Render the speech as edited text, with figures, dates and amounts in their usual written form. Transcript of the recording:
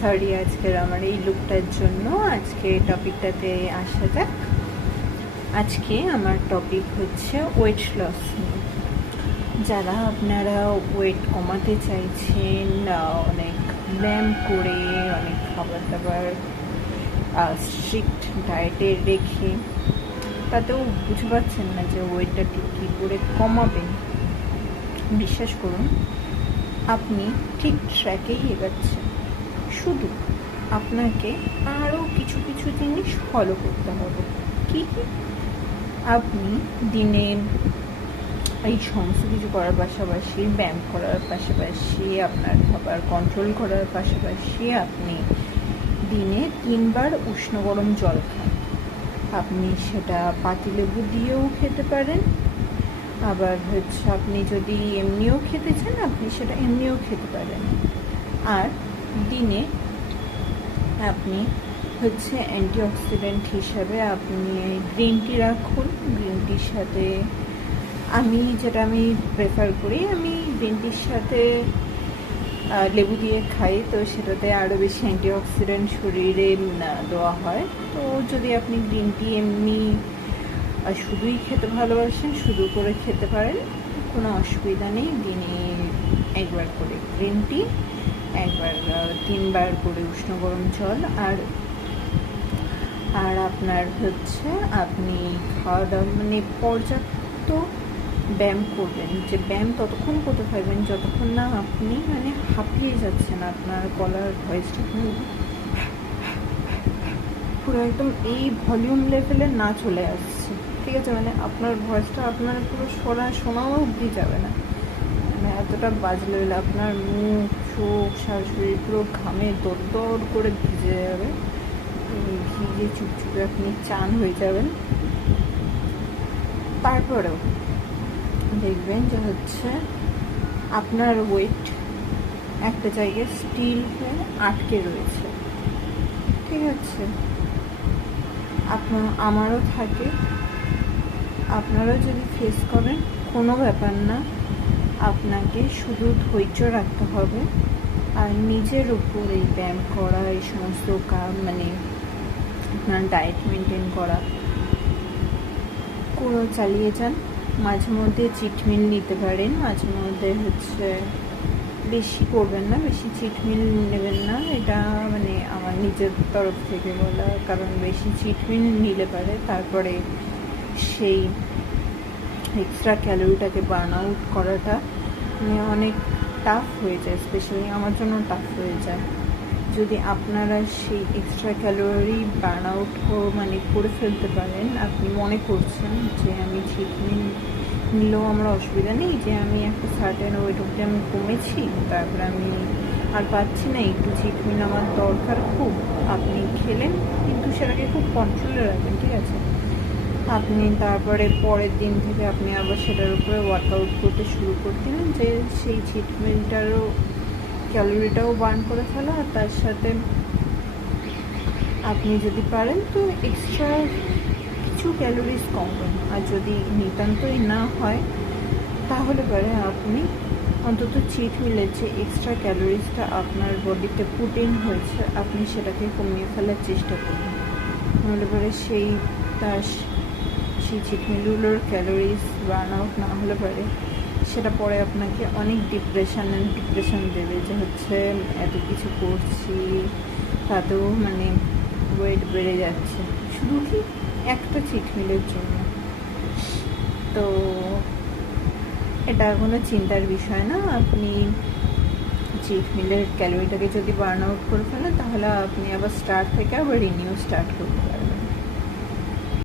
Sorry আজকের আমার এই লুকটার জন্য। আজকে টপিকটাতে আসা যাক। আজকে আমার টপিক হচ্ছে ওয়েট লস নিয়ে। যারা আপনারা ওয়েট কমাতে চাইছেন, অনেক ব্যায়াম করে, অনেক খাবার দাবার স্ট্রিক্ট ডায়েটে রেখে তাতেও বুঝতে পারছেন না যে ওয়েটটা ঠিক কী করে কমাবেন, বিশ্বাস করুন আপনি ঠিক ট্র্যাকেই এগাচ্ছেন। শুধু আপনাকে আরও কিছু কিছু জিনিস ফলো করতে হবে। কি আপনি দিনে এই সমস্ত কিছু করার পাশাপাশি, ব্যায়াম করার পাশাপাশি, আপনার খাবার কন্ট্রোল করার পাশাপাশি আপনি দিনে 3 বার উষ্ণ গরম জল খান। আপনি সেটা পাতিলেবু দিয়েও খেতে পারেন, আবার আপনি যদি এমনিও খেতে চান আপনি সেটা এমনিও খেতে পারেন। আর দিনে আপনি অ্যান্টিঅক্সিডেন্ট হিসাবে আপনি গ্রিন টি রাখুন। গ্রিন টির সাথে আমি প্রেফার করি, আমি গ্রিন টির সাথে লেবু দিয়ে খাই, তো সেটাতে আরও বেশি অ্যান্টিঅক্সিডেন্ট শরীরে দেওয়া হয়। তো যদি আপনি গ্রিন টি এমনি শুধুই খেতে ভালোবাসেন, শুধু করে খেতে পারেন, কোনো অসুবিধা নেই। দিনে 1 বার করে গ্রিন টি, 3 বার করে উষ্ণ গরম জল। আর আপনার আপনি খাওয়া দাওয়া পর্যাপ্ত ব্যায়াম করবেন। যে ব্যায়াম ততক্ষণ করতে থাকবেন যতক্ষণ না আপনি হাঁপিয়ে যাচ্ছেন, আপনার গলার ভয়েসটা পুরো একদম এই ভলিউম লেভেলে না চলে আসছে, ঠিক আছে? আপনার ভয়েসটা আপনার পুরো শোনাও অবধি যাবে না, এতটা বাজে লেভেলে আপনার মুখ, চোখ, শাশুড়ি পুরো ঘামে দর করে ভিজে যাবে। ভিজে চুপচুপে আপনি চান হয়ে যাবেন। তারপরেও দেখবেন যে আপনার ওয়েট একটা জায়গায় স্টিল হয়ে আটকে রয়েছে, ঠিক আছে? আমারও থাকে, আপনারা যদি ফেস করেন কোনো ব্যাপার না, আপনাকে শুধু ধৈর্য রাখতে হবে আর নিজের উপর এই ব্যায়াম করা, এই সমস্ত আপনার ডায়েট মেনটেন করা পুরো চালিয়ে যান। মাঝে মধ্যে চিটমিল নিতে পারেন, মাঝে মধ্যে বেশি করবেন না, বেশি চিটমিল নেবেন না। এটা আমার নিজের তরফ থেকে বলা, কারণ বেশি চিটমিল নিলে পারে তারপরে সেই এক্সট্রা ক্যালোরিটাকে বার্ন আউট করাটা অনেক টাফ হয়ে যায়, স্পেশালি আমার জন্য টাফ হয়ে যায়। যদি আপনারা সেই এক্সট্রা ক্যালোরি বার্ন আউট করে ফেলতে পারেন, আপনি মনে করছেন যে আমি চিটমিল নিলেও আমার অসুবিধা নেই, যে আমি একটা সার্টেন ওয়েট অবধি আমি কমেছি, তারপরে আমি আর পাচ্ছি না, একটু চিটমিল আমার দরকার খুব, আপনি খেলেন, কিন্তু সেটাকে খুব কন্ট্রোলে রাখবেন, ঠিক আছে? আপনি তারপরে পরের দিন থেকে আপনি আবার সেটার উপরে ওয়ার্কআউট করতে শুরু করতেন, যে সেই চিটমিলটারও ক্যালোরিটাও বার্ন করে ফেলা, আর তার সাথে আপনি যদি পারেন তো এক্সট্রা কিছু ক্যালোরিজ কমবেন। আর যদি নিতান্তই না হয় তাহলে পরে আপনি অন্তত চিট মিলের যে এক্সট্রা ক্যালোরিজটা আপনার বডিতে পুট ইন হয়েছে আপনি সেটাকে কমিয়ে ফেলার চেষ্টা করুন। নাহলে পরে সেই চিট মিলগুলোর ক্যালোরিজ বার্ন আউট না হলে পরে সেটা পরে আপনাকে অনেক ডিপ্রেশন দেবে, যে এত কিছু করছি তাতেও ওয়েট বেড়ে যাচ্ছে, শুধু কি একটা চিট মিলের জন্য। তো এটা কোনো চিন্তার বিষয় না। আপনি চিট মিলের ক্যালোরিটাকে যদি বার্ন আউট করে ফেলেন তাহলে আপনি আবার স্টার্ট থেকে আবার রিনিউ স্টার্ট করতে পারেন।